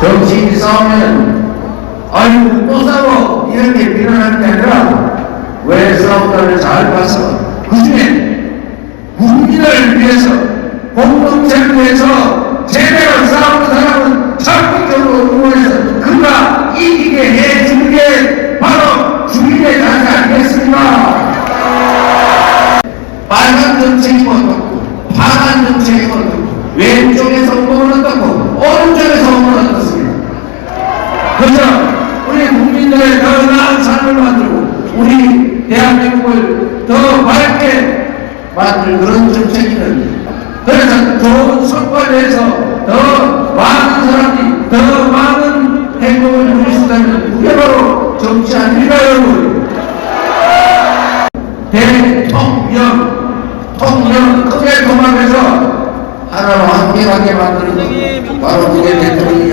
정치인이 싸우면 아이고 또 싸워 이렇게 비난하는 게 아니라 왜 싸우다를 잘 봐서 그중에 국민을 위해서 공동체를 위해서 제대로 싸우는 사람은 적극적으로 응원해서 그가 이기게 해주는 게 바로 주민의 자세 아니겠습니까? 빨간 정책이면 어떻고 파란 정책이면 어떻고 왼쪽에서 오면 어떻고 오른쪽에서 오면 어떻습니까? 그래서 우리 국민들의 더 나은 삶을 만들고 우리 대한민국을 더 밝게 만들 그런 정책이는 그래서 좋은 성과를 내서 더 많은 사람이 더 많은 행복을 누릴 수 있다면 그게 바로 정치 아닙니까 여러분? 통영 크게 통합해서 하나로 함께하게 만드는 것 바로 그게 대통령이